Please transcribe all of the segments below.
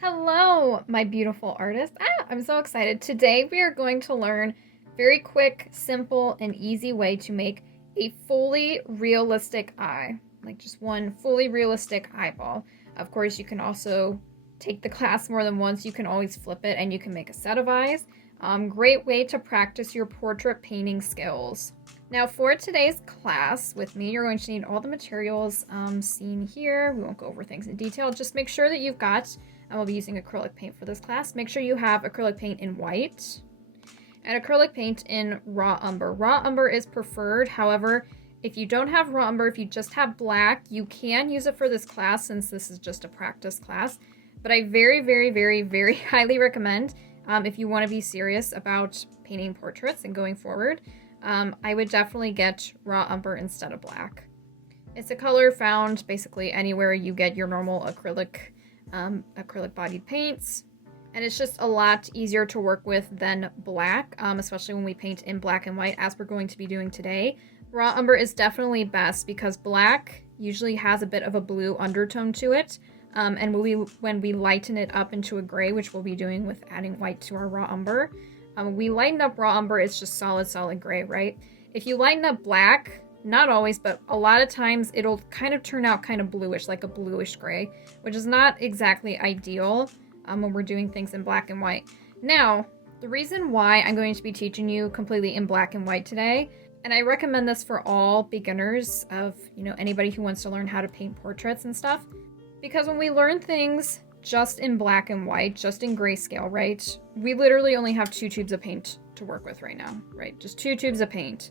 Hello, my beautiful artist. I'm so excited. Today we are going to learn very quick, simple, and easy way to make a fully realistic eye. Like just one fully realistic eyeball. Of course, you can also take the class more than once. You can always flip it and you can make a set of eyes. Great way to practice your portrait painting skills. Now for today's class with me, you're going to need all the materials seen here. We won't go over things in detail. Just make sure that you've got I will be using acrylic paint for this class. Make sure you have acrylic paint in white and acrylic paint in raw umber. Raw umber is preferred. However, if you don't have raw umber, if you just have black, you can use it for this class since this is just a practice class. But I very highly recommend if you want to be serious about painting portraits and going forward, I would definitely get raw umber instead of black. It's a color found basically anywhere you get your normal acrylic bodied paints, and it's just a lot easier to work with than black, especially when we paint in black and white as we're going to be doing today. Raw umber is definitely best because black usually has a bit of a blue undertone to it, and when we lighten it up into a gray, which we'll be doing with adding white to our raw umber, we lighten up raw umber, it's just solid gray, right? If you lighten up black, not always, but a lot of times it'll kind of turn out kind of bluish, like a bluish gray, which is not exactly ideal when we're doing things in black and white. Now, the reason why I'm going to be teaching you completely in black and white today, and I recommend this for all beginners of, anybody who wants to learn how to paint portraits and stuff, because when we learn things just in black and white, just in grayscale, right, we literally only have 2 tubes of paint to work with right now, right? Just 2 tubes of paint.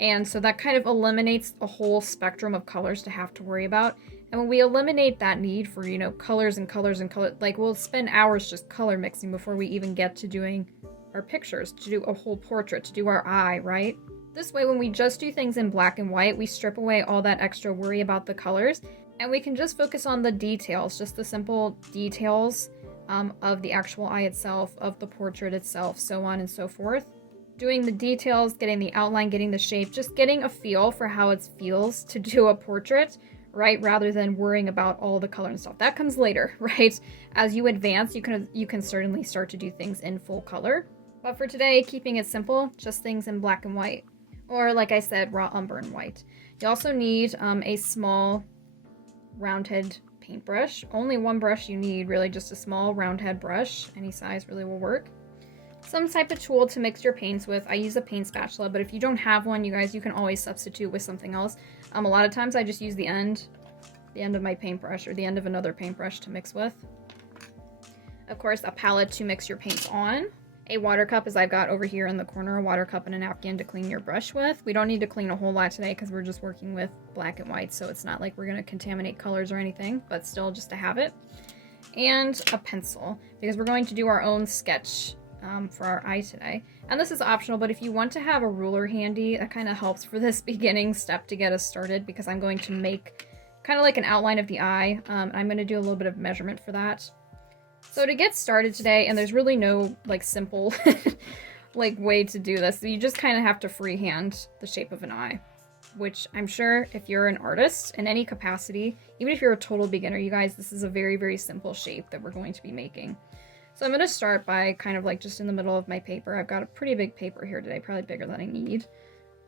And so that kind of eliminates a whole spectrum of colors to have to worry about. And when we eliminate that need for, colors and colors, like we'll spend hours just color mixing before we even get to doing our pictures, to do a whole portrait, to do our eye, right? This way, when we just do things in black and white, we strip away all that extra worry about the colors, and we can just focus on the details, just the simple details of the actual eye itself, of the portrait itself, so on and so forth. Doing the details, getting the outline, getting the shape, just getting a feel for how it feels to do a portrait, right? Rather than worrying about all the color and stuff. That comes later, right? As you advance, you can certainly start to do things in full color. But for today, keeping it simple, just things in black and white. Or like I said, raw umber and white. You also need a small round head paintbrush. Only one brush you need, really, just a small round head brush. Any size really will work. Some type of tool to mix your paints with. I use a paint spatula, but if you don't have one, you guys, you can always substitute with something else. A lot of times I just use the end of my paintbrush or the end of another paintbrush to mix with. Of course, a palette to mix your paints on. A water cup, as I've got over here in the corner, a water cup and a napkin to clean your brush with. We don't need to clean a whole lot today because we're just working with black and white, so it's not like we're going to contaminate colors or anything, but still just to have it. And a pencil, because we're going to do our own sketch for our eye today. And this is optional, but if you want to have a ruler handy, that kind of helps for this beginning step to get us started, because I'm going to make kind of like an outline of the eye. I'm going to do a little bit of measurement for that. So to get started today, and there's really no like simple like way to do this, you just kind of have to freehand the shape of an eye, which I'm sure if you're an artist in any capacity, even if you're a total beginner, you guys, this is a very simple shape that we're going to be making. So I'm going to start by kind of like just in the middle of my paper. I've got a pretty big paper here today, probably bigger than I need.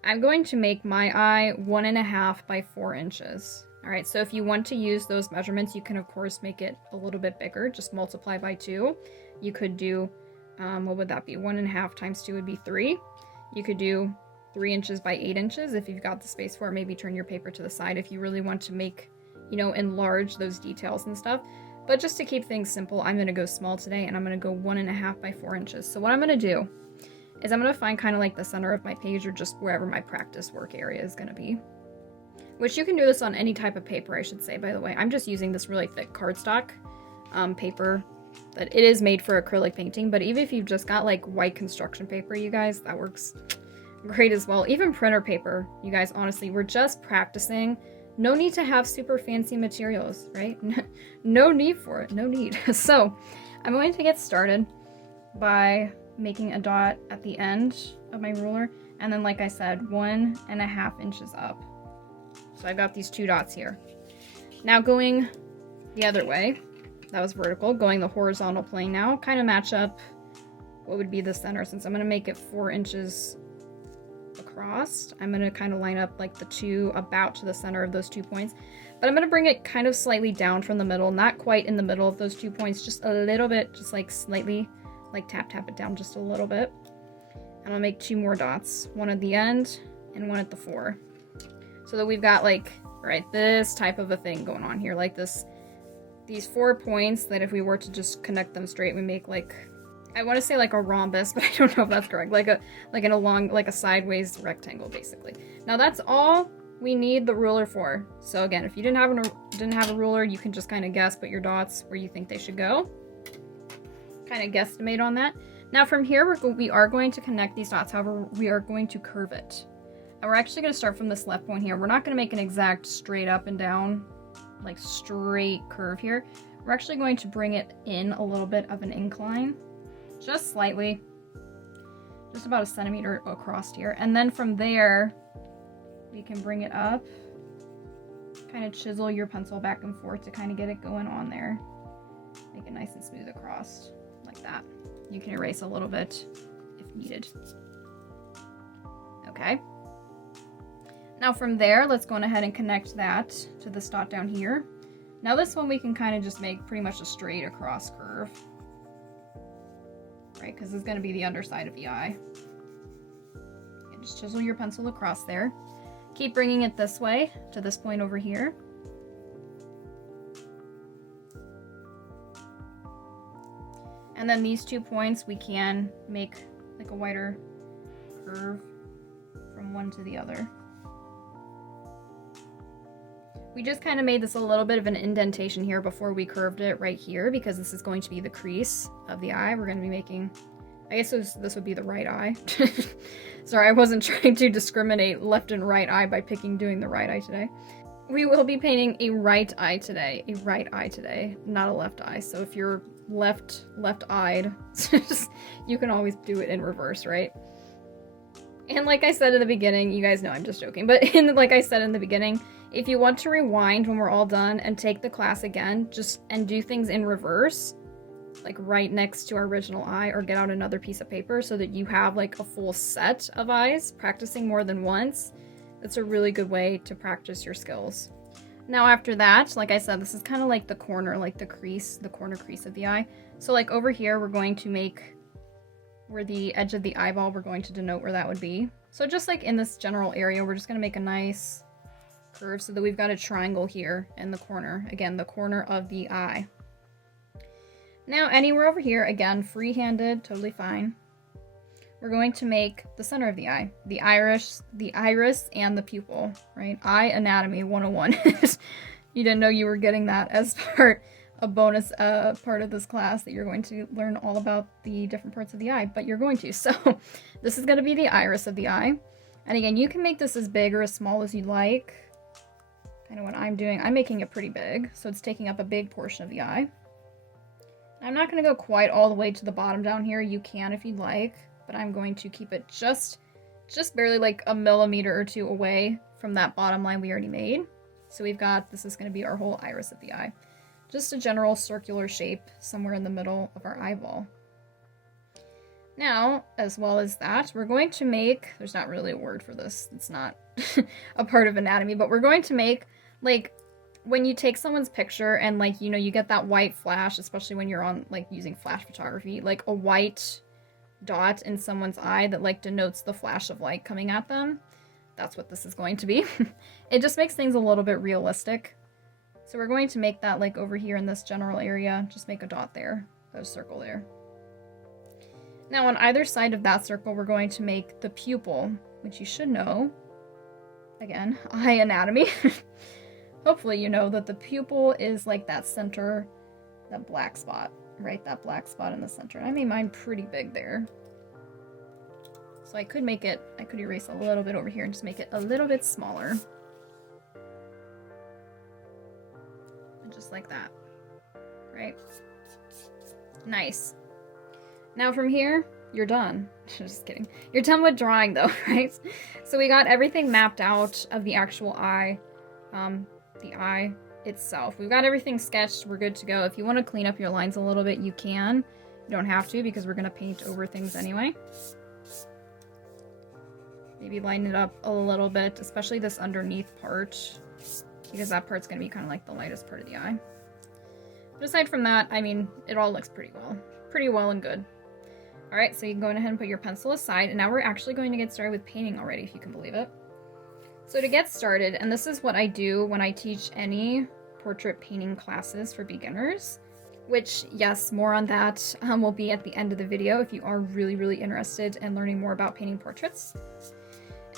I'm going to make my eye 1.5 by 4 inches. All right, so if you want to use those measurements, you can of course make it a little bit bigger, just multiply by 2. You could do, what would that be? 1.5 times 2 would be 3. You could do 3 inches by 8 inches if you've got the space for it. Maybe turn your paper to the side if you really want to make, enlarge those details and stuff. But just to keep things simple, I'm going to go small today, and I'm going to go 1.5 by 4 inches. So what I'm going to do is I'm going to find kind of like the center of my page, or just wherever my practice work area is going to be. Which you can do this on any type of paper, I should say, by the way. I'm just using this really thick cardstock paper that it is made for acrylic painting. But even if you've just got like white construction paper, you guys, that works great as well. Even printer paper, you guys, honestly, we're just practicing. No need to have super fancy materials, right? No need for it, no need. So I'm going to get started by making a dot at the end of my ruler. And then, like I said, 1.5 inches up. So I've got these 2 dots here. Now going the other way, That was vertical. Going the horizontal plane now. Kind of match up what would be the center. Since I'm going to make it 4 inches across, I'm going to kind of line up like the two about to the center of those 2 points. But I'm going to bring it kind of slightly down from the middle. Not quite in the middle of those 2 points. Just a little bit. Just like slightly. Like tap it down just a little bit. And I'll make 2 more dots. One at the end and one at the 4. So that we've got like, right, this type of a thing going on here. Like these 4 points that if we were to just connect them straight, we make like, I want to say like a rhombus, but I don't know if that's correct. Like a sideways rectangle, basically. Now that's all we need the ruler for. So again, if you didn't have a ruler, you can just kind of guess, put your dots where you think they should go. Kind of guesstimate on that. Now from here, we are going to connect these dots. However, we are going to curve it. And we're actually going to start from this left point here. We're not going to make an exact straight up and down, like straight curve here. We're actually going to bring it in a little bit of an incline, just slightly, just about 1 centimeter across here. And then from there, we can bring it up, kind of chisel your pencil back and forth to kind of get it going on there. Make it nice and smooth across, like that. You can erase a little bit if needed. Okay. Now from there, let's go on ahead and connect that to this dot down here. Now this one we can kind of just make pretty much a straight across curve. Right, because it's going to be the underside of the eye. And just chisel your pencil across there. Keep bringing it this way to this point over here. And then these 2 points we can make like a wider curve from one to the other. We just kind of made this a little bit of an indentation here before we curved it right here, because this is going to be the crease of the eye. We're going to be making, I guess this would be the right eye. Sorry, I wasn't trying to discriminate left and right eye by doing the right eye today. We will be painting a right eye today, not a left eye. So if you're left-eyed, you can always do it in reverse, right? And like I said in the beginning, you guys know I'm just joking, but like I said in the beginning, if you want to rewind when we're all done and take the class again, and do things in reverse, like right next to our original eye, or get out another piece of paper so that you have like a full set of eyes, practicing more than once, that's a really good way to practice your skills. Now after that, like I said, this is kind of like the corner, like the corner crease of the eye. So like over here, we're going to make where the edge of the eyeball, we're going to denote where that would be. So just like in this general area, we're just going to make a nice curve so that we've got a triangle here in the corner. Again, the corner of the eye. Now anywhere over here, again, free-handed, totally fine. We're going to make the center of the eye, the iris and the pupil, right? Eye anatomy 101. You didn't know you were getting that as a bonus part of this class, that you're going to learn all about the different parts of the eye, but you're going to. So this is going to be the iris of the eye. And again, you can make this as big or as small as you'd like. Kind of what I'm doing, I'm making it pretty big, so it's taking up a big portion of the eye. I'm not going to go quite all the way to the bottom down here. You can if you'd like, but I'm going to keep it just barely like a millimeter or 2 away from that bottom line we already made. So we've got, this is going to be our whole iris of the eye. Just a general circular shape somewhere in the middle of our eyeball. Now, as well as that, we're going to make, there's not really a word for this, it's not a part of anatomy, but we're going to make, like, when you take someone's picture and, like, you know, you get that white flash, especially when you're on, like, using flash photography, like a white dot in someone's eye that, like, denotes the flash of light coming at them. That's what this is going to be. It just makes things a little bit realistic. So we're going to make that, like, over here in this general area, just make a dot there, a circle there. Now on either side of that circle, we're going to make the pupil, which you should know. Again, eye anatomy. Hopefully you know that the pupil is like that center, that black spot, right? That black spot in the center. I made mine pretty big there. So I could erase a little bit over here and just make it a little bit smaller. And just like that, right? Nice. Now from here, you're done. Just kidding. You're done with drawing though, right? So we got everything mapped out of the actual eye, itself. We've got everything sketched. We're good to go. If you want to clean up your lines a little bit, you can. You don't have to because we're going to paint over things anyway. Maybe lighten it up a little bit, especially this underneath part, because that part's going to be kind of like the lightest part of the eye. But aside from that, I mean, it all looks pretty well and good. All right, so you can go ahead and put your pencil aside, and now we're actually going to get started with painting already, if you can believe it. So to get started, and this is what I do when I teach any portrait painting classes for beginners, which, yes, more on that will be at the end of the video if you are really interested in learning more about painting portraits.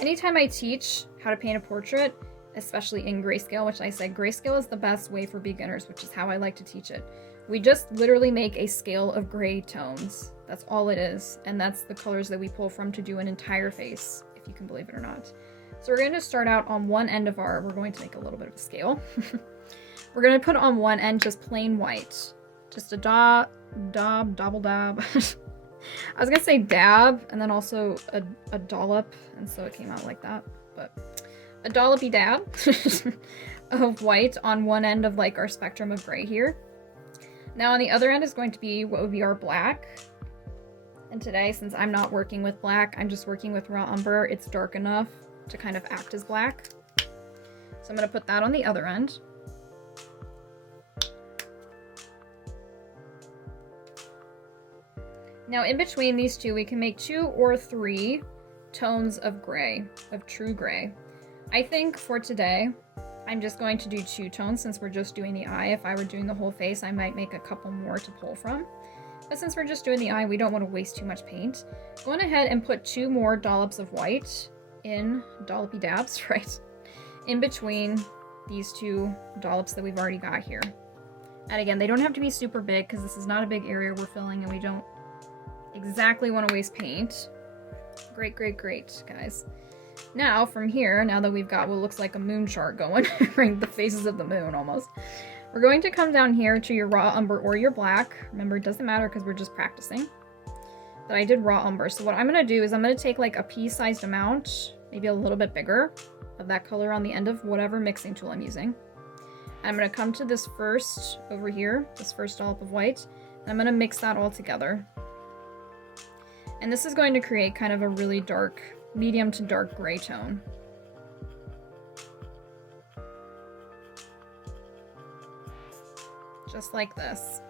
Anytime I teach how to paint a portrait, especially in Grayscale, which I said Grayscale is the best way for beginners, which is how I like to teach it. We just literally make a scale of gray tones. That's all it is, and that's the colors that we pull from to do an entire face, if you can believe it or not. So we're going to start out on one end of we're going to make a little bit of a scale. We're going to put on one end just plain white. Just a double dab. I was going to say dab, and then also a dollop, and so it came out like that. But a dollopy dab of white on one end of like our spectrum of gray here. Now on the other end is going to be what would be our black. And today, since I'm not working with black, I'm just working with raw umber. It's dark enough to kind of act as black. So I'm going to put that on the other end. Now in between these two, we can make 2 or 3 tones of gray, of true gray. I think for today, I'm just going to do 2 tones since we're just doing the eye. If I were doing the whole face, I might make a couple more to pull from. But since we're just doing the eye, we don't want to waste too much paint. Go on ahead and put 2 more dollops of white in dollopy dabs, right? In between these 2 dollops that we've already got here. And again, they don't have to be super big because this is not a big area we're filling and we don't exactly want to waste paint. Great, guys. Now, from here, now that we've got what looks like a moon chart going, right, the faces of the moon almost, we're going to come down here to your raw umber or your black. Remember, it doesn't matter because we're just practicing. But I did raw umber. So what I'm going to do is I'm going to take like a pea-sized amount, maybe a little bit bigger, of that color on the end of whatever mixing tool I'm using. I'm going to come to this first over here, this first dollop of white, and I'm going to mix that all together. And this is going to create kind of a really dark, medium to dark gray tone. Just like this.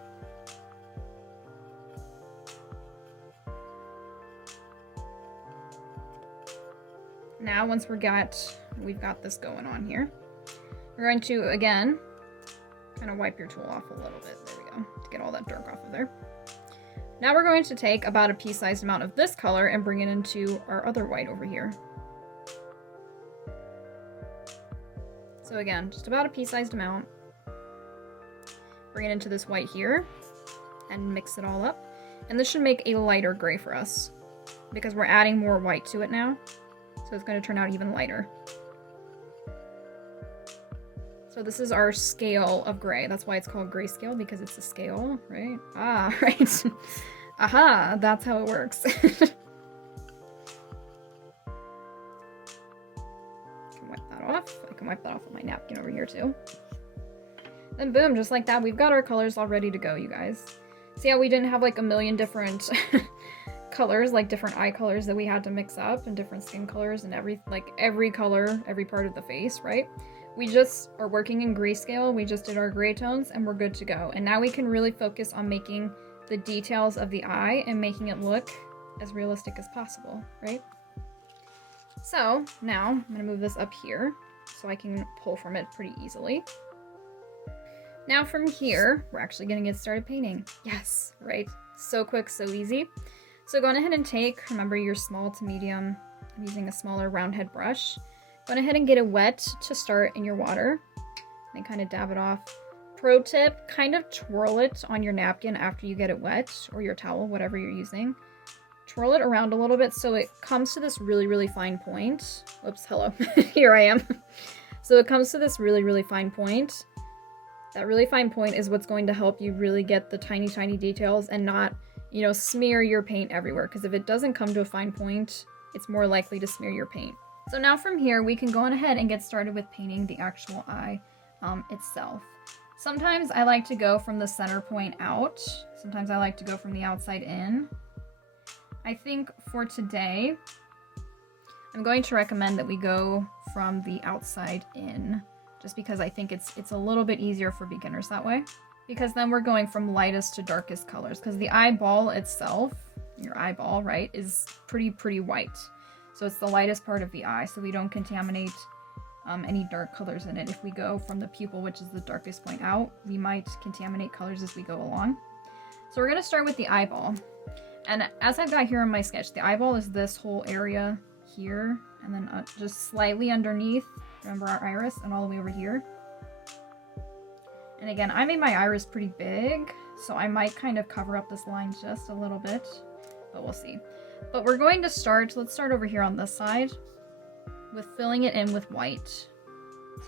Now, once we've got this going on here, we're going to, again, kind of wipe your tool off a little bit. There we go, to get all that dark off of there. Now we're going to take about a pea-sized amount of this color and bring it into our other white over here. So again, just about a pea-sized amount. Bring it into this white here and mix it all up. And this should make a lighter gray for us because we're adding more white to it now. So it's going to turn out even lighter. So this is our scale of gray. That's why it's called Grayscale, because it's a scale, right? Ah, right. Aha, that's how it works. I can wipe that off. I can wipe that off with my napkin over here too. Then boom, just like that, we've got our colors all ready to go, you guys. See how we didn't have like a million different colors, like different eye colors that we had to mix up and different skin colors and every color, every part of the face, right? We just are working in Grayscale. We just did our gray tones and we're good to go. And now we can really focus on making the details of the eye and making it look as realistic as possible, right? So now I'm gonna move this up here so I can pull from it pretty easily. Now from here, we're actually gonna get started painting. Yes, right? So quick, so easy. So go on ahead and take, remember your small to medium, I'm using a smaller round head brush. Go on ahead and get it wet to start in your water and kind of dab it off. Pro tip, kind of twirl it on your napkin after you get it wet, or your towel, whatever you're using. Twirl it around a little bit so it comes to this really fine point. Oops, hello, here I am. So it comes to this really fine point. That really fine point is what's going to help you really get the tiny details and not, you know, smear your paint everywhere. Because if it doesn't come to a fine point, it's more likely to smear your paint. So now from here, we can go on ahead and get started with painting the actual eye. itself. Sometimes I like to go from the center point out. Sometimes I like to go from the outside in. I think for today, I'm going to recommend that we go from the outside in, just because I think it's a little bit easier for beginners that way. Because then we're going from lightest to darkest colors, because the eyeball itself, your eyeball, right, is pretty white. So it's the lightest part of the eye, so we don't contaminate any dark colors in it. If we go from the pupil, which is the darkest point out, we might contaminate colors as we go along. So we're going to start with the eyeball. And as I've got here in my sketch, the eyeball is this whole area here, and then just slightly underneath, remember our iris, and all the way over here. And again, I made my iris pretty big, so I might kind of cover up this line just a little bit, but we'll see. But we're going to start, let's start over here on this side, with filling it in with white.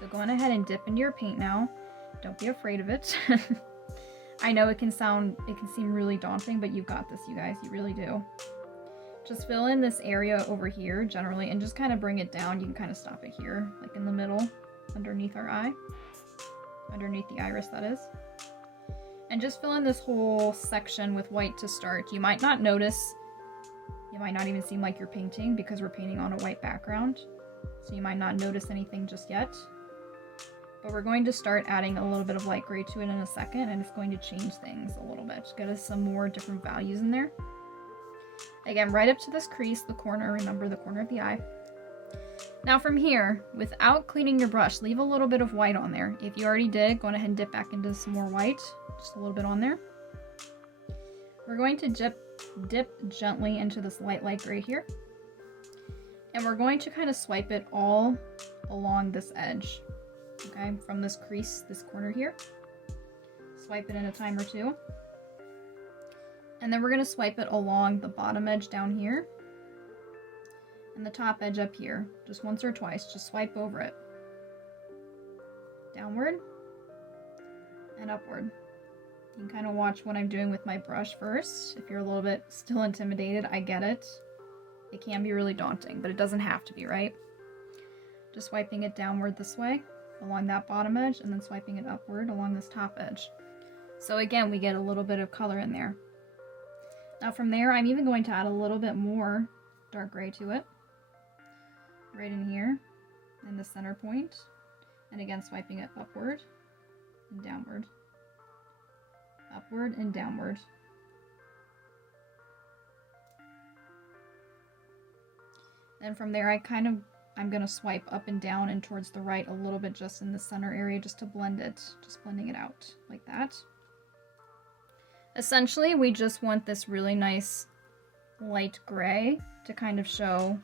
So go on ahead and dip into your paint now. Don't be afraid of it. I know it can seem really daunting, but you've got this, you guys, you really do. Just fill in this area over here generally and just kind of bring it down. You can kind of stop it here, like in the middle, underneath our eye, underneath the iris, that is. And just fill in this whole section with white to start. You might not notice, you might not even seem like you're painting because we're painting on a white background. So you might not notice anything just yet. But we're going to start adding a little bit of light gray to it in a second, and it's going to change things a little bit. Get us some more different values in there. Again, right up to this crease, the corner, remember the corner of the eye. Now from here, without cleaning your brush, leave a little bit of white on there. If you already did, go on ahead and dip back into some more white, just a little bit on there. We're going to dip gently into this light gray here. And we're going to kind of swipe it all along this edge, okay, from this crease, this corner here. Swipe it in a time or two. And then we're going to swipe it along the bottom edge down here and the top edge up here, just once or twice. Just swipe over it. Downward and upward. You can kind of watch what I'm doing with my brush first. If you're a little bit still intimidated, I get it. It can be really daunting, but it doesn't have to be, right? Just swiping it downward this way along that bottom edge, and then swiping it upward along this top edge. So again, we get a little bit of color in there. Now from there, I'm even going to add a little bit more dark gray to it. Right in here, in the center point. And again, swiping it upward and downward. Upward and downward. Then from there, I'm going to swipe up and down and towards the right a little bit just in the center area just to blend it. Just blending it out like that. Essentially, we just want this really nice light gray to kind of show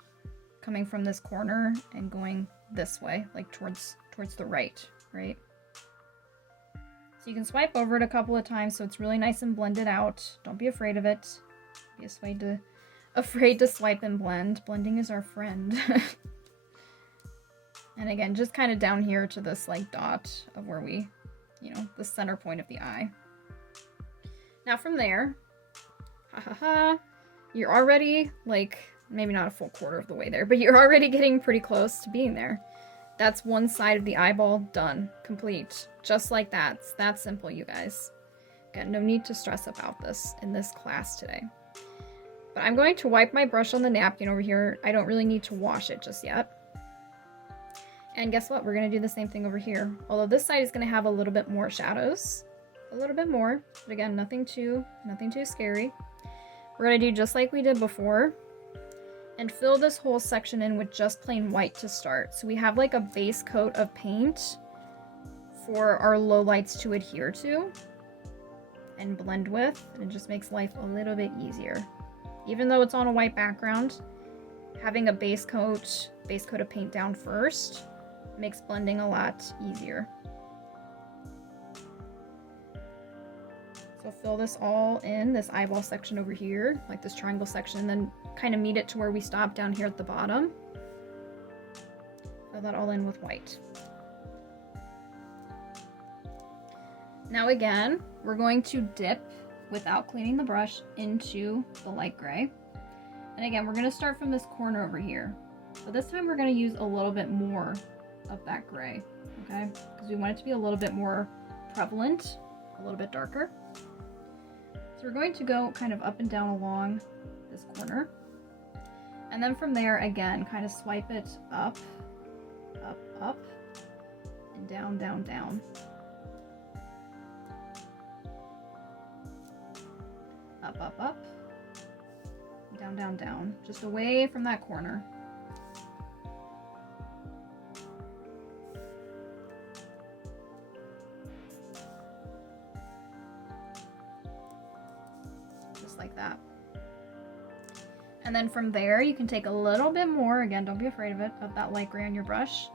coming from this corner and going this way, like towards the right, right? So you can swipe over it a couple of times so it's really nice and blended out. Don't be afraid of it. Be afraid to swipe and blend. Blending is our friend. And again, just kind of down here to this like dot of where we, the center point of the eye. Now from there, you're already like, maybe not a full quarter of the way there, but you're already getting pretty close to being there. That's one side of the eyeball done, complete. Just like that. It's that simple, you guys. Got no need to stress about this in this class today. But I'm going to wipe my brush on the napkin over here. I don't really need to wash it just yet. And guess what? We're going to do the same thing over here. Although this side is going to have a little bit more shadows. A little bit more. But again, nothing too scary. We're going to do just like we did before. And fill this whole section in with just plain white to start. So we have like a base coat of paint for our lowlights to adhere to and blend with. And it just makes life a little bit easier. Even though it's on a white background, having a base coat of paint down first makes blending a lot easier. So fill this all in, this eyeball section over here, like this triangle section, and then kind of meet it to where we stop down here at the bottom. Fill that all in with white. Now again, we're going to dip, without cleaning the brush, into the light gray. And again, we're going to start from this corner over here. But this time we're going to use a little bit more of that gray, okay? Because we want it to be a little bit more prevalent, a little bit darker. So we're going to go kind of up and down along this corner. And then from there, again, kind of swipe it up, up, up, and down, down, down. Up, up, up, down, down, down. Just away from that corner. Just like that. And then from there, you can take a little bit more, again, don't be afraid of it, of that light gray on your brush.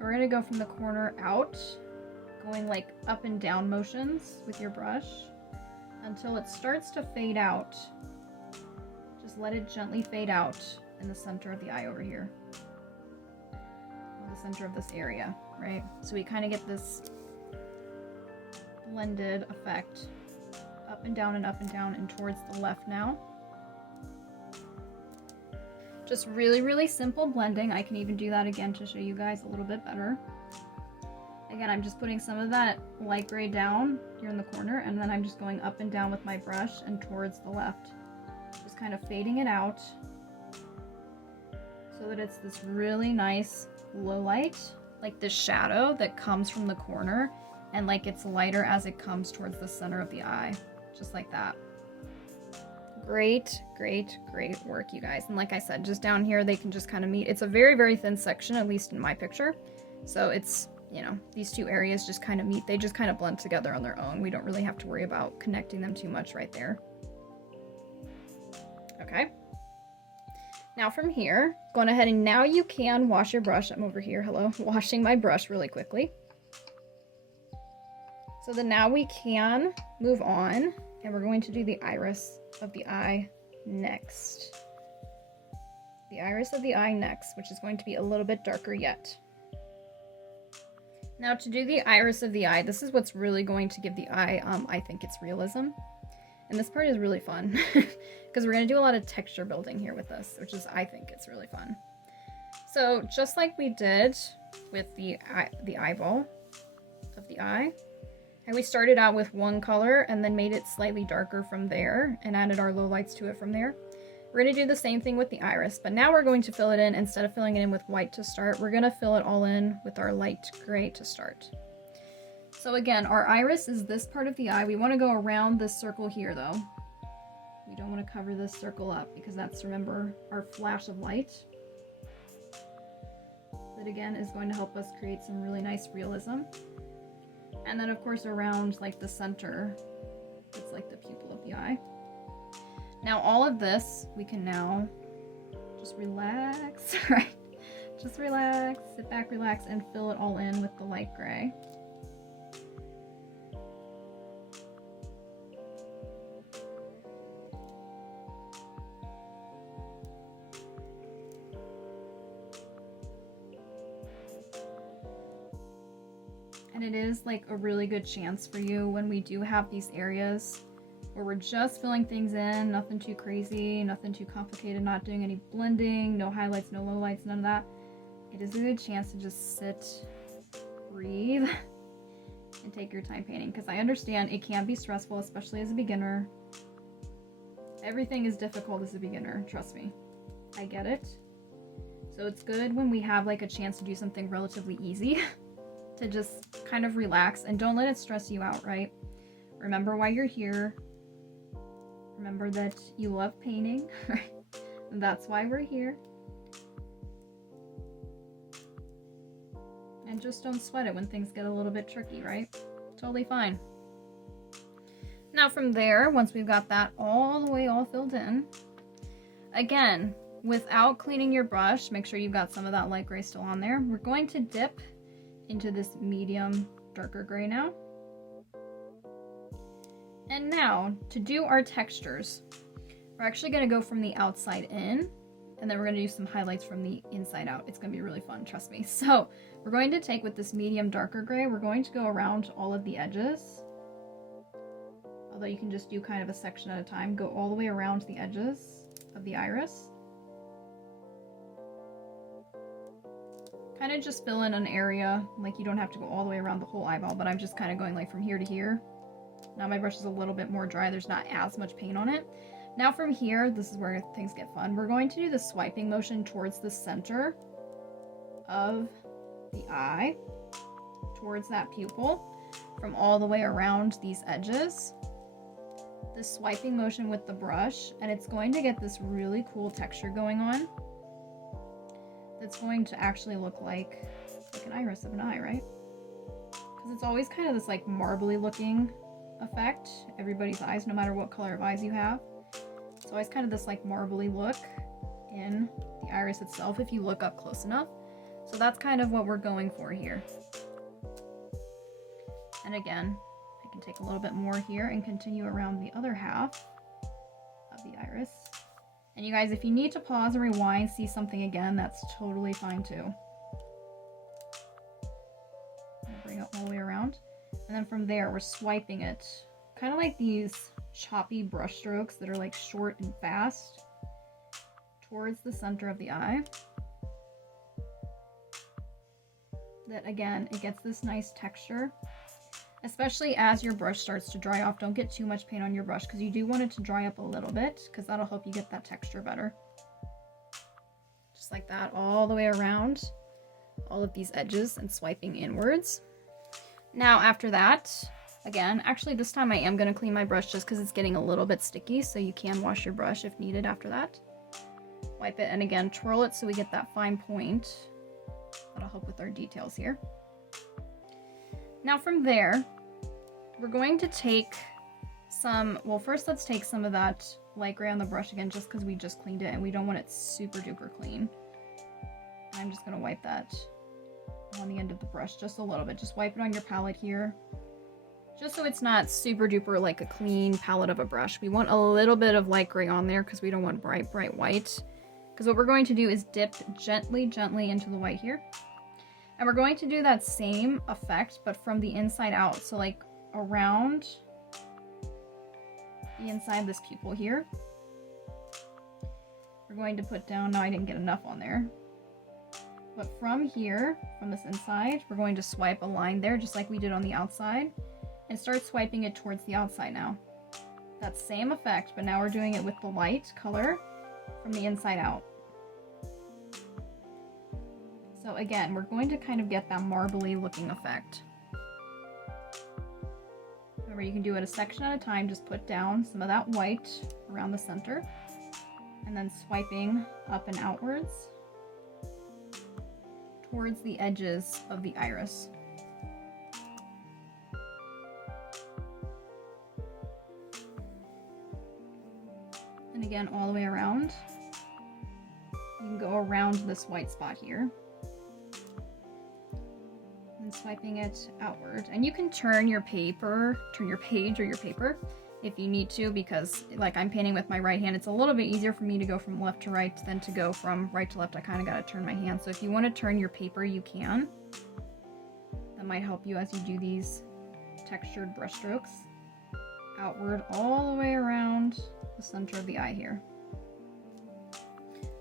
We're gonna go from the corner out, going like up and down motions with your brush until it starts to fade out. Just let it gently fade out in the center of the eye over here. Or the center of this area, right? So we kind of get this blended effect up and down and up and down and towards the left now. Just really, really simple blending. I can even do that again to show you guys a little bit better. Again, I'm just putting some of that light gray down here in the corner, and then I'm just going up and down with my brush and towards the left. Just kind of fading it out so that it's this really nice low light, like this shadow that comes from the corner, and like it's lighter as it comes towards the center of the eye, just like that. Great, great, great work, you guys. And like I said, just down here, they can just kind of meet. It's a very, very thin section, at least in my picture. So it's, you know, these two areas just kind of meet. They just kind of blend together on their own. We don't really have to worry about connecting them too much right there. Okay. Now from here, going ahead and now you can wash your brush. I'm over here, hello, washing my brush really quickly. So then now we can move on, and we're going to do the iris of the eye next. The iris of the eye next, which is going to be a little bit darker yet. Now to do the iris of the eye, this is what's really going to give the eye, I think, its realism. And this part is really fun because we're going to do a lot of texture building here with this, which is, I think, it's really fun. So just like we did with the eyeball of the eye, and we started out with one color and then made it slightly darker from there and added our lowlights to it from there. We're going to do the same thing with the iris, but now we're going to fill it in. Instead of filling it in with white to start, we're going to fill it all in with our light gray to start. So again, our iris is this part of the eye. We want to go around this circle here though. We don't want to cover this circle up because that's, remember, our flash of light. That again is going to help us create some really nice realism. And then of course around like the center, it's like the pupil of the eye. Now all of this, we can now just relax, right? Just relax, sit back, relax, and fill it all in with the light gray. And it is like a really good chance for you when we do have these areas where we're just filling things in, nothing too crazy, nothing too complicated, not doing any blending, no highlights, no lowlights, none of that. It is a good chance to just sit, breathe, and take your time painting, because I understand it can be stressful, especially as a beginner. Everything is difficult as a beginner, trust me. I get it. So it's good when we have like a chance to do something relatively easy to just kind of relax and don't let it stress you out, right? Remember why you're here. Remember that you love painting, right? And that's why we're here. And just don't sweat it when things get a little bit tricky, right? Totally fine. Now from there, once we've got that all the way all filled in, again, without cleaning your brush, make sure you've got some of that light gray still on there. We're going to dip into this medium darker gray now. And now, to do our textures, we're actually going to go from the outside in, and then we're going to do some highlights from the inside out. It's going to be really fun, trust me. So, we're going to take with this medium darker gray, we're going to go around all of the edges. Although you can just do kind of a section at a time. Go all the way around the edges of the iris. kind of just fill in an area. Like, you don't have to go all the way around the whole eyeball, but I'm just kind of going like from here to here. Now my brush is a little bit more dry. There's not as much paint on it. Now from here, this is where things get fun. We're going to do the swiping motion towards the center of the eye, towards that pupil, from all the way around these edges. This swiping motion with the brush, and it's going to get this really cool texture going on. That's going to actually look like an iris of an eye, right? Because it's always kind of this like marbly looking effect. Everybody's eyes, no matter what color of eyes you have, it's always kind of this like marbly look in the iris itself if you look up close enough. So that's kind of what we're going for here. And again, I can take a little bit more here and continue around the other half of the iris. And you guys, if you need to pause or rewind, see something again, that's totally fine too. I'll bring it all the way around. And then from there, we're swiping it. Kind of like these choppy brush strokes that are like short and fast towards the center of the eye. That again, it gets this nice texture. Especially as your brush starts to dry off, don't get too much paint on your brush because you do want it to dry up a little bit because that'll help you get that texture better. Just like that, all the way around all of these edges and swiping inwards. Now after that, again, actually this time I am going to clean my brush just because it's getting a little bit sticky, so you can wash your brush if needed after that. Wipe it and again twirl it so we get that fine point. That'll help with our details here. Now from there, we're going to take some, well first let's take some of that light gray on the brush again just because we just cleaned it and we don't want it super duper clean. And I'm just going to wipe that on the end of the brush just a little bit. Just wipe it on your palette here. Just so it's not super duper like a clean palette of a brush. We want a little bit of light gray on there because we don't want bright, bright white. Because what we're going to do is dip gently, gently into the white here. And we're going to do that same effect, but from the inside out. So like around the inside of this pupil here. We're going to put down, no, I didn't get enough on there. But from here, from this inside, we're going to swipe a line there, just like we did on the outside. And start swiping it towards the outside now. That same effect, but now we're doing it with the light color from the inside out. So again, we're going to kind of get that marbly looking effect. Remember, you can do it a section at a time. Just put down some of that white around the center and then swiping up and outwards towards the edges of the iris. And again, all the way around. You can go around this white spot here. And swiping it outward. And you can turn your page or your paper if you need to, because like I'm painting with my right hand, it's a little bit easier for me to go from left to right than to go from right to left. I kind of got to turn my hand. So if you want to turn your paper, you can. That might help you as you do these textured brush strokes outward all the way around the center of the eye here.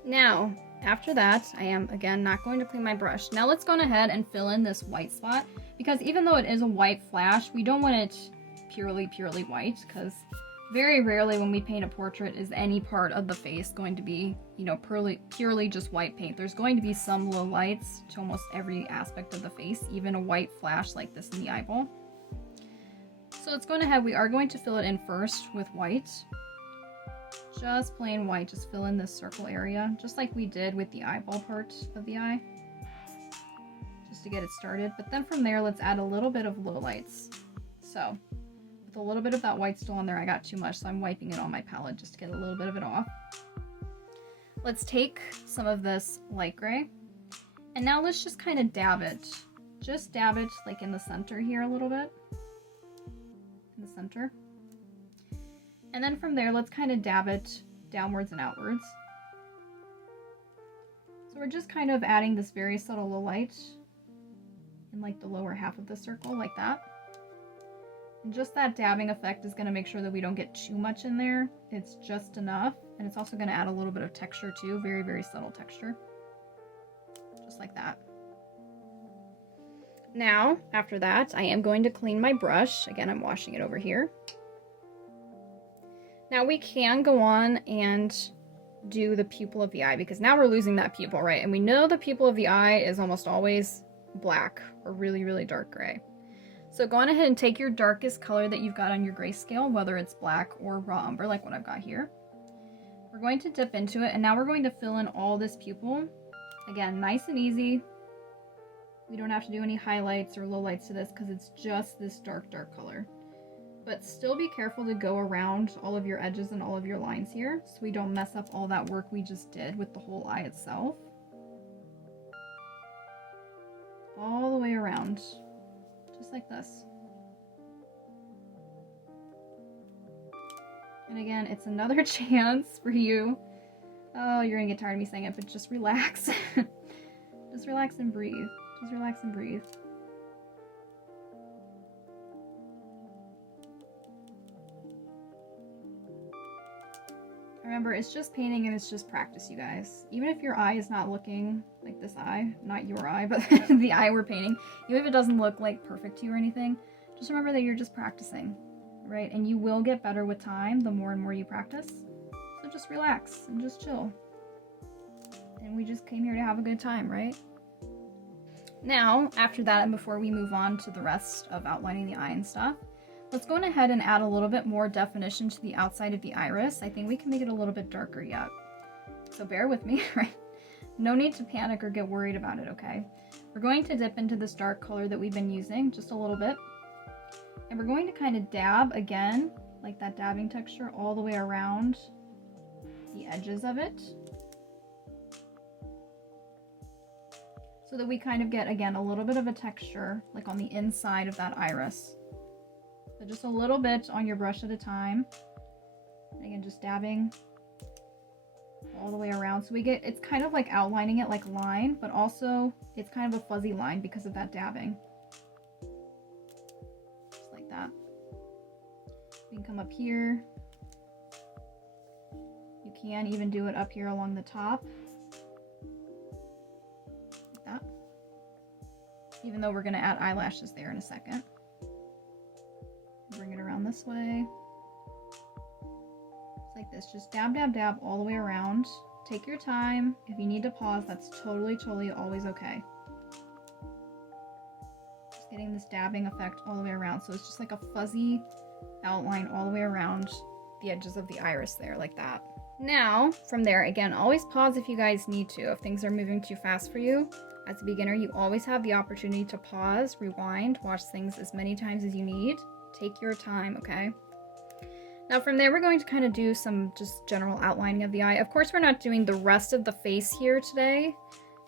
Now, after that, I am, again, not going to clean my brush. Now let's go ahead and fill in this white spot, because even though it is a white flash, we don't want it purely white, because very rarely when we paint a portrait is any part of the face going to be, you know, purely just white paint. There's going to be some low lights to almost every aspect of the face, even a white flash like this in the eyeball. So let's go ahead, we are going to fill it in first with white. Just plain white, just fill in this circle area, just like we did with the eyeball part of the eye, just to get it started. But then from there, let's add a little bit of low lights. So with a little bit of that white still on there, I got too much, so I'm wiping it on my palette just to get a little bit of it off. Let's take some of this light gray, and now let's just kind of dab it. Just dab it like in the center here a little bit. In the center. And then from there, let's kind of dab it downwards and outwards. So we're just kind of adding this very subtle low light in like the lower half of the circle, like that. And just that dabbing effect is going to make sure that we don't get too much in there. It's just enough. And it's also going to add a little bit of texture too. Very, very subtle texture. Just like that. Now, after that, I am going to clean my brush. Again, I'm washing it over here. Now we can go on and do the pupil of the eye because now we're losing that pupil, right? And we know the pupil of the eye is almost always black or really, really dark gray. So go on ahead and take your darkest color that you've got on your grayscale, whether it's black or raw umber like what I've got here. We're going to dip into it, and now we're going to fill in all this pupil. Again, nice and easy. We don't have to do any highlights or lowlights to this because it's just this dark, dark color. But still be careful to go around all of your edges and all of your lines here so we don't mess up all that work we just did with the whole eye itself. All the way around, just like this. And again, it's another chance for you. Oh, you're gonna get tired of me saying it, but just relax. Just relax and breathe. Just relax and breathe. Remember, it's just painting and it's just practice, you guys. Even if your eye is not looking like this eye, not your eye, but the eye we're painting, even if it doesn't look like perfect to you or anything, just remember that you're just practicing, right? And you will get better with time the more and more you practice. So just relax and just chill. And we just came here to have a good time, right? Now, after that, and before we move on to the rest of outlining the eye and stuff, let's go ahead and add a little bit more definition to the outside of the iris. I think we can make it a little bit darker yet. So bear with me, right? No need to panic or get worried about it, okay? We're going to dip into this dark color that we've been using just a little bit. And we're going to kind of dab again, like that dabbing texture, all the way around the edges of it. So that we kind of get, again, a little bit of a texture, like on the inside of that iris. So just a little bit on your brush at a time. And again, just dabbing all the way around. So we get, it's kind of like outlining it like a line, but also it's kind of a fuzzy line because of that dabbing. Just like that. We can come up here. You can even do it up here along the top. Like that. Even though we're going to add eyelashes there in a second. Bring it around this way. Just like this. Just dab, dab, dab all the way around. Take your time. If you need to pause, that's totally, totally always okay. Just getting this dabbing effect all the way around. So it's just like a fuzzy outline all the way around the edges of the iris there, like that. Now, from there, again, always pause if you guys need to. If things are moving too fast for you, as a beginner, you always have the opportunity to pause, rewind, watch things as many times as you need. Take your time, okay? Now from there, we're going to kind of do some just general outlining of the eye. Of course, we're not doing the rest of the face here today.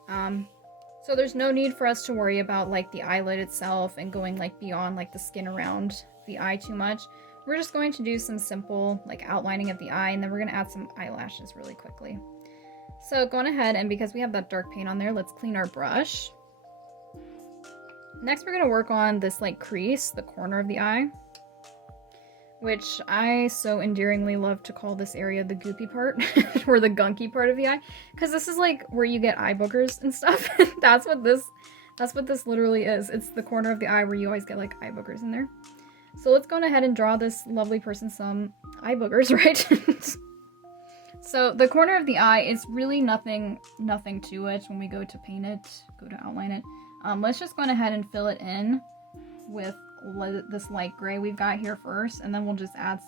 So there's no need for us to worry about like the eyelid itself and going like beyond like the skin around the eye too much. We're just going to do some simple like outlining of the eye, and then we're going to add some eyelashes really quickly. So going ahead, and because we have that dark paint on there, let's clean our brush. Next, we're going to work on this like crease, the corner of the eye, which I so endearingly love to call this area the goopy part or the gunky part of the eye, because this is like where you get eye boogers and stuff. That's what this literally is. It's the corner of the eye where you always get like eye boogers in there. So let's go ahead and draw this lovely person some eye boogers, right? So the corner of the eye is really nothing to it when we go to paint it, go to outline it. Let's just go ahead and fill it in with this light gray we've got here first, and then we'll just add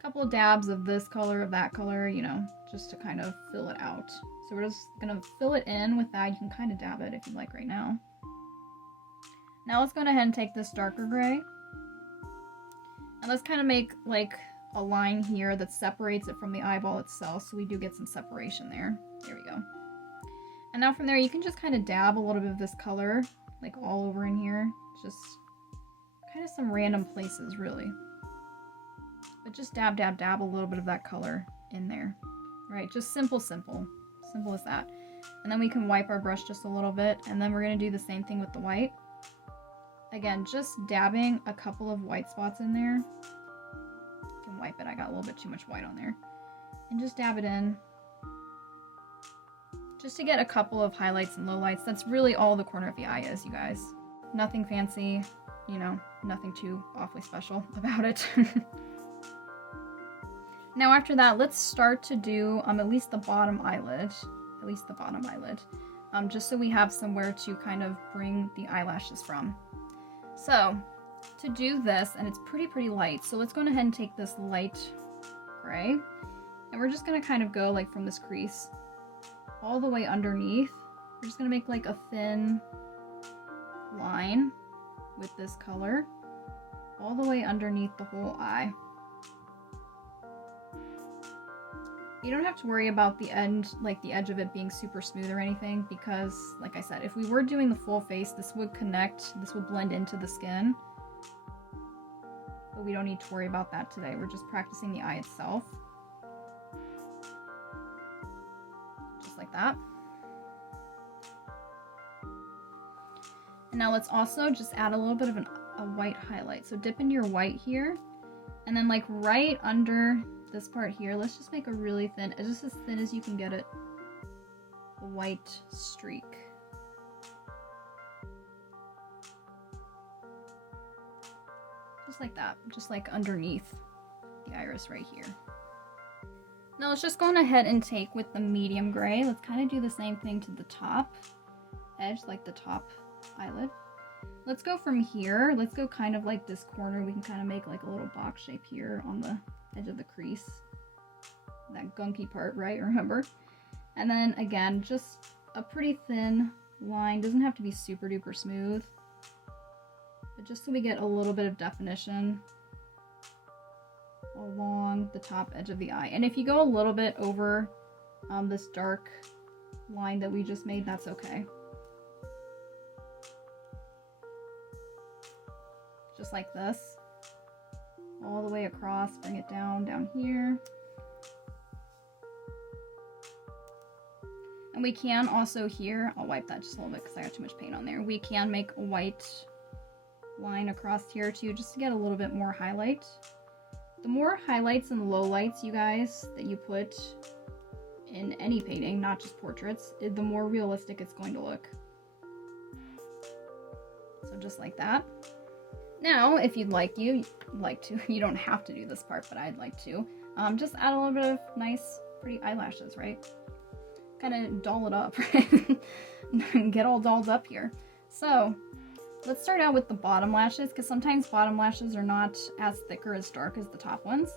couple of dabs of this color, of that color, you know, just to kind of fill it out. So we're just gonna fill it in with that. You can kind of dab it if you like right now. Now let's go ahead and take this darker gray, and let's kind of make like a line here that separates it from the eyeball itself, so we do get some separation there. There we go. And now from there, you can just kind of dab a little bit of this color, like all over in here. Just kind of some random places, really. But just dab, dab, dab a little bit of that color in there. Right, just simple. Simple as that. And then we can wipe our brush just a little bit, and then we're going to do the same thing with the white. Again, just dabbing a couple of white spots in there. You can wipe it. I got a little bit too much white on there. And just dab it in. Just to get a couple of highlights and lowlights. That's really all the corner of the eye is, you guys. Nothing fancy, you know, nothing too awfully special about it. Now after that, let's start to do at least the bottom eyelid. Just so we have somewhere to kind of bring the eyelashes from. So to do this, and it's pretty light, so let's go ahead and take this light gray, and we're just gonna kind of go like from this crease all the way underneath. We're just gonna make like a thin line with this color all the way underneath the whole eye. You don't have to worry about the end, like the edge of it being super smooth or anything, because like I said, if we were doing the full face, this would connect, this would blend into the skin. But we don't need to worry about that today. We're just practicing the eye itself. Just like that. And now let's also just add a little bit of a white highlight. So dip into your white here, and then like right under this part here, let's just make a really thin, just as thin as you can get it, a white streak. Just like that, just like underneath the iris right here. Now let's just go on ahead and take with the medium gray, let's kind of do the same thing to the top edge, like the top eyelid. Let's go from here, let's go kind of like this corner, we can kind of make like a little box shape here on the edge of the crease, that gunky part, right? Remember? And then again, just a pretty thin line, doesn't have to be super duper smooth, but just so we get a little bit of definition along the top edge of the eye. And if you go a little bit over this dark line that we just made, that's okay. Just like this. All the way across, bring it down here. And we can also here, I'll wipe that just a little bit because I got too much paint on there. We can make a white line across here too, just to get a little bit more highlight. The more highlights and lowlights, you guys, that you put in any painting, not just portraits, the more realistic it's going to look. So just like that. Now, if you'd like to, you don't have to do this part, but I'd like to, just add a little bit of nice, pretty eyelashes, right? Kind of doll it up, right? Get all dolled up here. So, let's start out with the bottom lashes, because sometimes bottom lashes are not as thick or as dark as the top ones.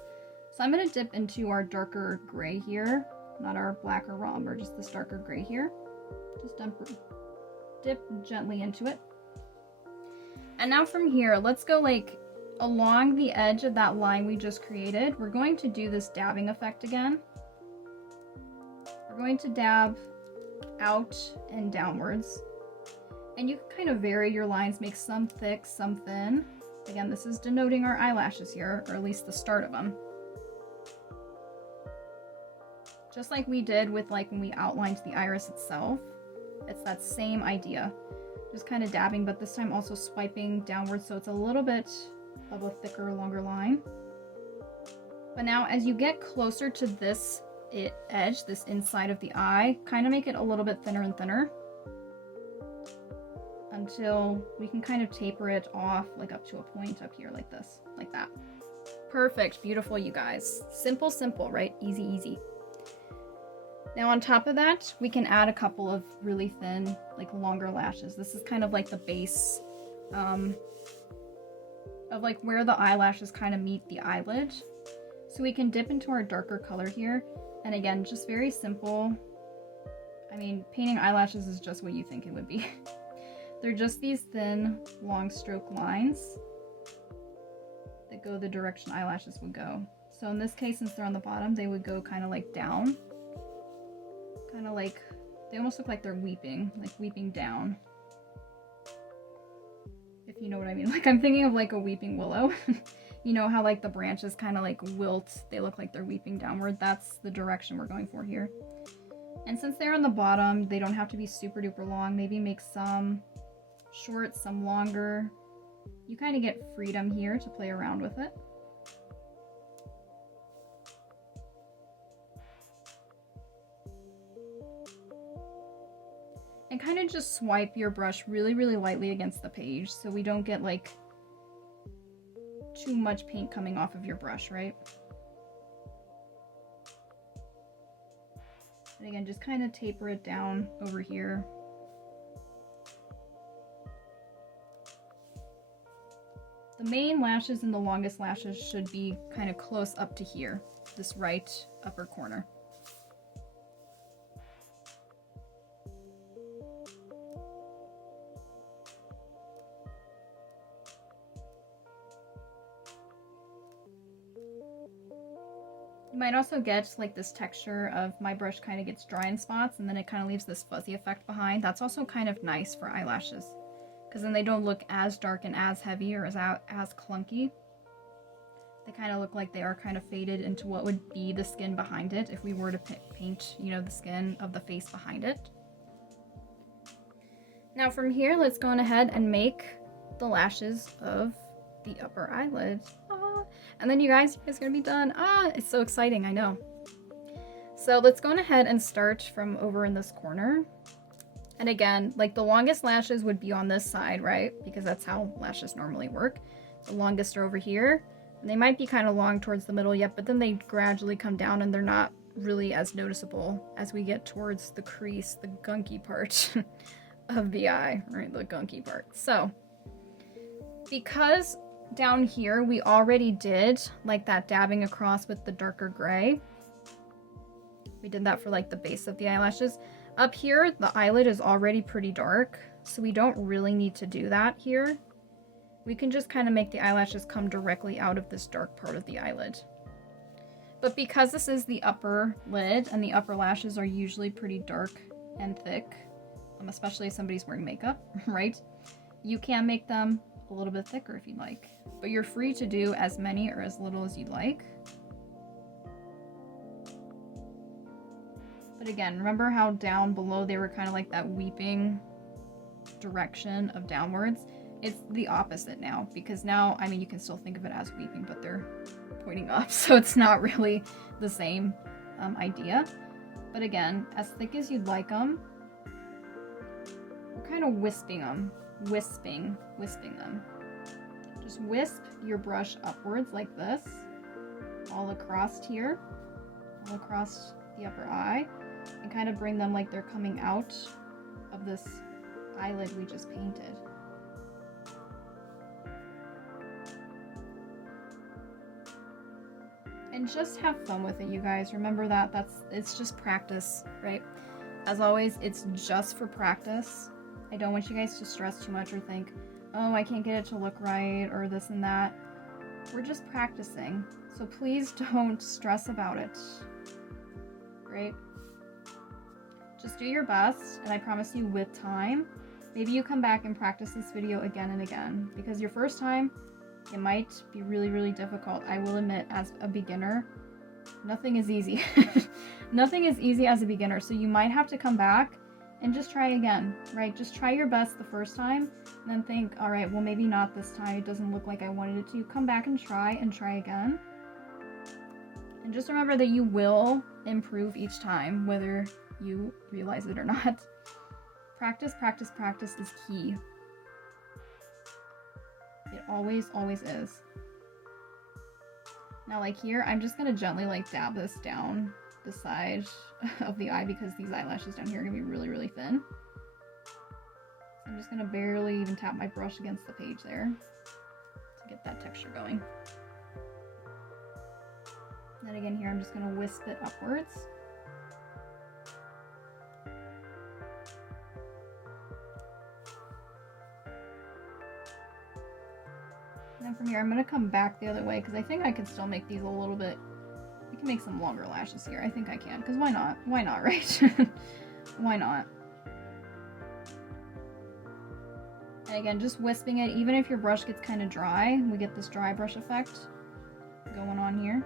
So I'm going to dip into our darker gray here, not our black or raw umber, just this darker gray here. Just dip gently into it. And now from here, let's go like along the edge of that line we just created. We're going to do this dabbing effect again. We're going to dab out and downwards. And you can kind of vary your lines, make some thick, some thin. Again, this is denoting our eyelashes here, or at least the start of them. Just like we did with like when we outlined the iris itself. It's that same idea. Just kind of dabbing, but this time also swiping downwards, so it's a little bit of a thicker, longer line. But now as you get closer to this edge, this inside of the eye, kind of make it a little bit thinner and thinner until we can kind of taper it off, like up to a point up here like this, like that. Perfect, beautiful, you guys. Simple, simple, right? Easy, easy. Now on top of that, we can add a couple of really thin, like longer lashes. This is kind of like the base of like where the eyelashes kind of meet the eyelid. So we can dip into our darker color here. And again, just very simple. I mean, painting eyelashes is just what you think it would be. They're just these thin, long stroke lines that go the direction eyelashes would go. So in this case, since they're on the bottom, they would go kind of like down. Kind of like, they almost look like they're weeping, like weeping down. If you know what I mean. Like I'm thinking of like a weeping willow. You know how like the branches kind of like wilt, they look like they're weeping downward. That's the direction we're going for here. And since they're on the bottom, they don't have to be super duper long. Maybe make some short, some longer. You kind of get freedom here to play around with it. And kind of just swipe your brush really, really lightly against the page so we don't get like too much paint coming off of your brush, right? And again, just kind of taper it down over here. The main lashes and the longest lashes should be kind of close up to here, this right upper corner. You might also get like this texture of my brush kind of gets dry in spots and then it kind of leaves this fuzzy effect behind. That's also kind of nice for eyelashes because then they don't look as dark and as heavy or as clunky. They kind of look like they are kind of faded into what would be the skin behind it if we were to paint, you know, the skin of the face behind it. Now from here, let's go on ahead and make the lashes of the upper eyelid. And then you guys are gonna be done. It's so exciting, I know. So let's go on ahead and start from over in this corner. And again, like the longest lashes would be on this side, right? Because that's how lashes normally work. The longest are over here. And they might be kind of long towards the middle yet, but then they gradually come down and they're not really as noticeable as we get towards the crease, the gunky part of the eye, right? The gunky part. So, because down here we already did like that dabbing across with the darker gray. We did that for like the base of the eyelashes. Up here, the eyelid is already pretty dark, so we don't really need to do that here. We can just kind of make the eyelashes come directly out of this dark part of the eyelid. But because this is the upper lid and the upper lashes are usually pretty dark and thick, especially if somebody's wearing makeup, right? You can make them a little bit thicker if you'd like, but you're free to do as many or as little as you'd like. But again, remember how down below they were kind of like that weeping direction of downwards? It's the opposite now, because now, I mean, you can still think of it as weeping, but they're pointing up, so it's not really the same idea. But again, as thick as you'd like them, we're kind of wisping them. Wisping them. Just wisp your brush upwards like this, all across here, all across the upper eye, and kind of bring them like they're coming out of this eyelid we just painted. And just have fun with it, you guys. Remember that it's just practice, right? As always, it's just for practice. I don't want you guys to stress too much or think, oh, I can't get it to look right or this and that. We're just practicing. So please don't stress about it. Right? Just do your best, and I promise you with time, maybe you come back and practice this video again and again, because your first time, it might be really, really difficult. I will admit, as a beginner, nothing is easy. Nothing is easy as a beginner, so you might have to come back and just try again, right? Just try your best the first time, and then think, all right, well, maybe not this time. It doesn't look like I wanted it to. Come back and try again. And just remember that you will improve each time, whether you realize it or not. Practice, practice, practice is key. It always, always is. Now, like here, I'm just gonna gently like dab this down the side of the eye because these eyelashes down here are gonna be really, really thin. So I'm just gonna barely even tap my brush against the page there to get that texture going. And then again here, I'm just gonna wisp it upwards. And then from here, I'm gonna come back the other way because I think I could still make these a little bit. We can make some longer lashes here. I think I can, because why not? Why not, right? Why not? And again, just wisping it, even if your brush gets kind of dry, we get this dry brush effect going on here.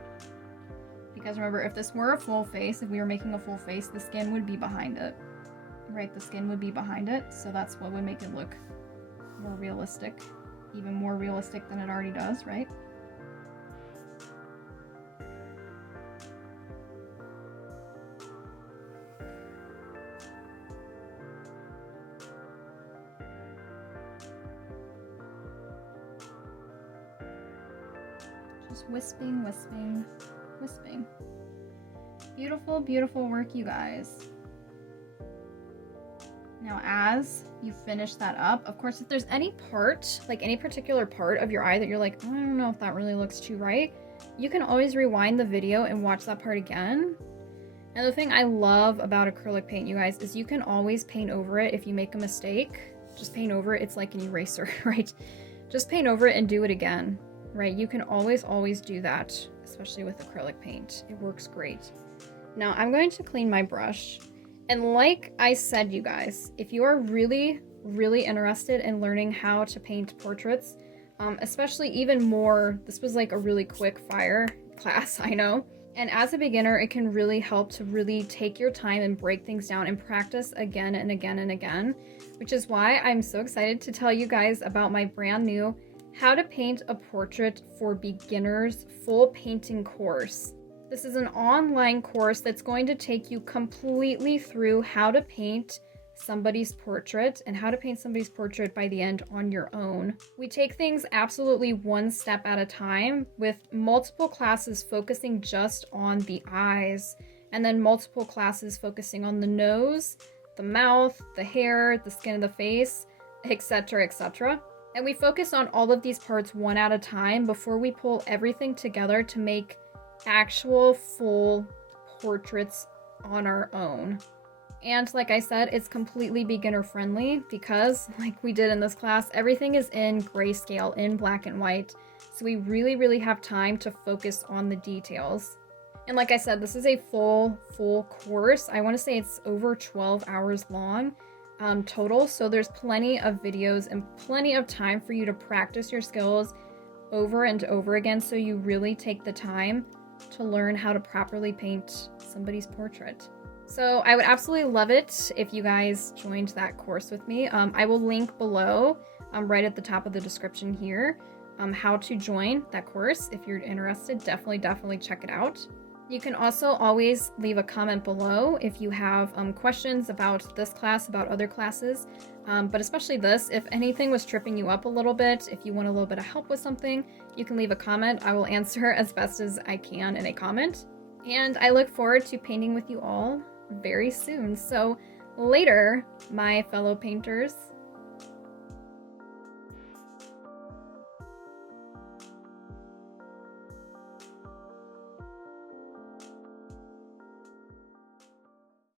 Because remember, if this were a full face, if we were making a full face, the skin would be behind it, right? The skin would be behind it, so that's what would make it look more realistic, even more realistic than it already does, right? Just wisping, wisping, wisping. Beautiful, beautiful work, you guys. Now, as you finish that up, of course, if there's any part, like any particular part of your eye that you're like, oh, I don't know if that really looks too right, you can always rewind the video and watch that part again. And the thing I love about acrylic paint, you guys, is you can always paint over it if you make a mistake. Just paint over it. It's like an eraser, right? Just paint over it and do it again, right? You can always do that, especially with acrylic paint. It works great. Now, I'm going to clean my brush. And like I said, you guys, if you are really, really interested in learning how to paint portraits, especially even more, this was like a really quick fire class, I know. And as a beginner, it can really help to really take your time and break things down and practice again and again and again, which is why I'm so excited to tell you guys about my brand new How to Paint a Portrait for Beginners full painting course. This is an online course that's going to take you completely through how to paint somebody's portrait and how to paint somebody's portrait by the end on your own. We take things absolutely one step at a time, with multiple classes focusing just on the eyes, and then multiple classes focusing on the nose, the mouth, the hair, the skin of the face, etc., etc. And we focus on all of these parts one at a time before we pull everything together to make actual full portraits on our own. And like I said, it's completely beginner friendly because, like we did in this class, everything is in grayscale, in black and white. So we really, really have time to focus on the details. And like I said, this is a full course. I want to say it's over 12 hours long total. So there's plenty of videos and plenty of time for you to practice your skills over and over again. So you really take the time to learn how to properly paint somebody's portrait. So I would absolutely love it if you guys joined that course with me. I will link below, right at the top of the description here, how to join that course. If you're interested, definitely check it out. You can also always leave a comment below if you have questions about this class, about other classes, but especially this. If anything was tripping you up a little bit, if you want a little bit of help with something, you can leave a comment. I will answer as best as I can in a comment. And I look forward to painting with you all very soon. So later, my fellow painters,